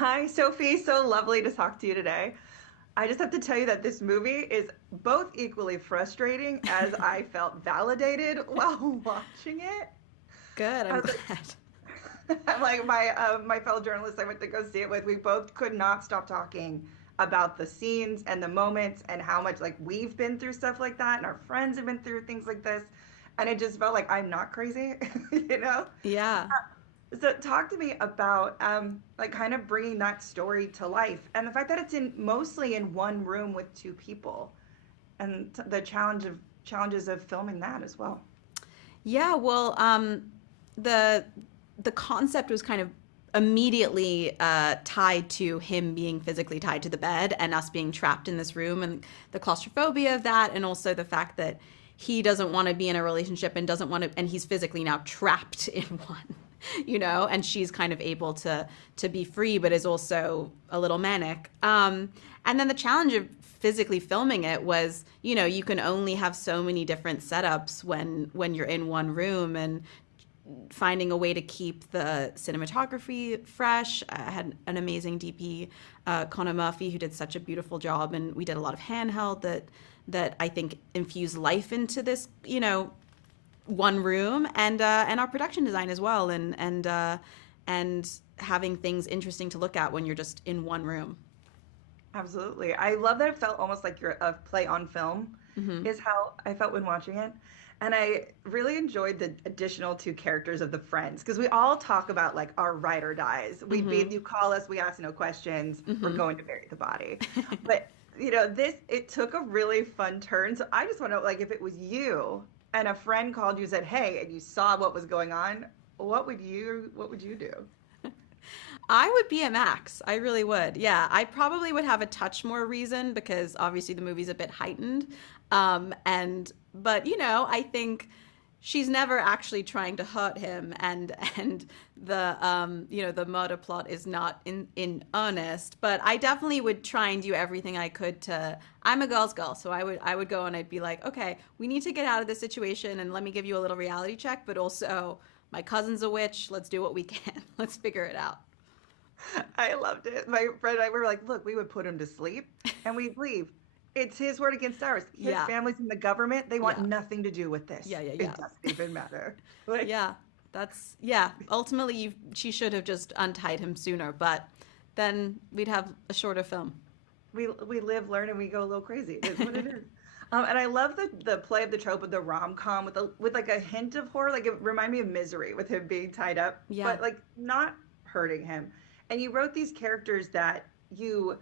Hi, Sophie. So lovely to talk to you today. I just have to tell you that this movie is both equally frustrating as I felt validated while watching it. Good, I I'm was glad. like, I'm like my fellow journalists I went to go see it with, we both could not stop talking about the scenes and the moments and how much like we've been through stuff like that and our friends have been through things like this. And it just felt like I'm not crazy, you know? Yeah. So talk to me about like kind of bringing that story to life and the fact that it's in mostly in one room with two people and the challenges of filming that as well. Yeah, well, the the concept was kind of immediately tied to him being physically tied to the bed and us being trapped in this room and the claustrophobia of that, and also the fact that he doesn't want to be in a relationship and doesn't want to, and he's physically now trapped in one, and she's kind of able to be free, but is also a little manic. And then the challenge of physically filming it was, you can only have so many different setups when you're in one room, and finding a way to keep the cinematography fresh. I had an amazing DP, Connor Murphy, who did such a beautiful job, and we did a lot of handheld that I think infused life into this, one room, and our production design as well, and having things interesting to look at when you're just in one room. Absolutely. I love that it felt almost like you're a play on film, Hmm. is how I felt when watching it. And I really enjoyed the additional two characters of the friends because we all talk about like our ride or dies. Hmm. You call us, we ask no questions, we're Hmm. going to bury the body. But this it took a really fun turn. So I just want to know, like, if it was you and a friend called you and said, "Hey," and you saw what was going on, what would you do? I would be a Max. I really would. Yeah, I probably would have a touch more reason because obviously the movie's a bit heightened. And but I think she's never actually trying to hurt him, and the murder plot is not in earnest. But I definitely would try and do everything I could to. I'm a girl's girl, so I would go and I'd be like, okay, we need to get out of this situation, and let me give you a little reality check, but also my cousin's a witch. Let's do what we can. Let's figure it out. I loved it. My friend and I were like, look, we would put him to sleep and we'd leave. It's his word against ours. His Yeah. family's in the government. They want Yeah. nothing to do with this. Yeah, yeah, It yeah. doesn't even matter. Like Yeah. Yeah. Ultimately, she should have just untied him sooner, but then we'd have a shorter film. we live, learn, and we go a little crazy. It is what it is. And I love the play of the trope of the rom com with like a hint of horror. Like it reminded me of Misery with him being tied up, Yeah. but like not hurting him. And you wrote these characters that you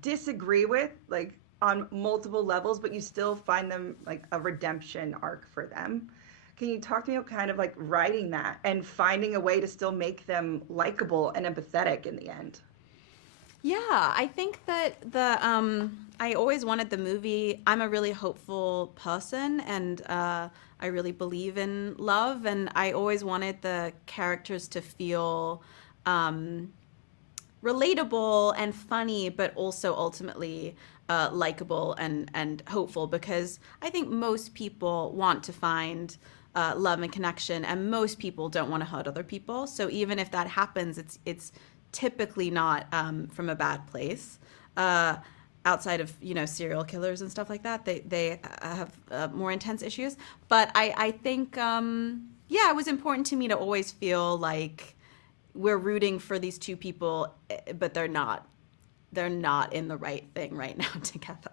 disagree with, like on multiple levels, but you still find them like a redemption arc for them. Can you talk to me about kind of like writing that and finding a way to still make them likable and empathetic in the end? Yeah, I think that I always wanted the movie. I'm a really hopeful person, and I really believe in love, and I always wanted the characters to feel um, relatable and funny, but also ultimately likable and hopeful, because I think most people want to find love and connection, and most people don't want to hurt other people. So even if that happens, it's typically not from a bad place. Uh, Outside of serial killers and stuff like that, they have more intense issues. But I think yeah, it was important to me to always feel like we're rooting for these two people, but they're not in the right thing right now together.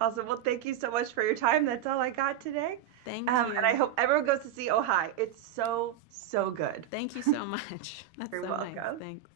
Awesome. Well, thank you so much for your time. That's all I got today. Thank And I you. hope everyone goes to see Oh Hi. It's so, so good. Thank you so much. That's You're so nice. welcome. Thanks.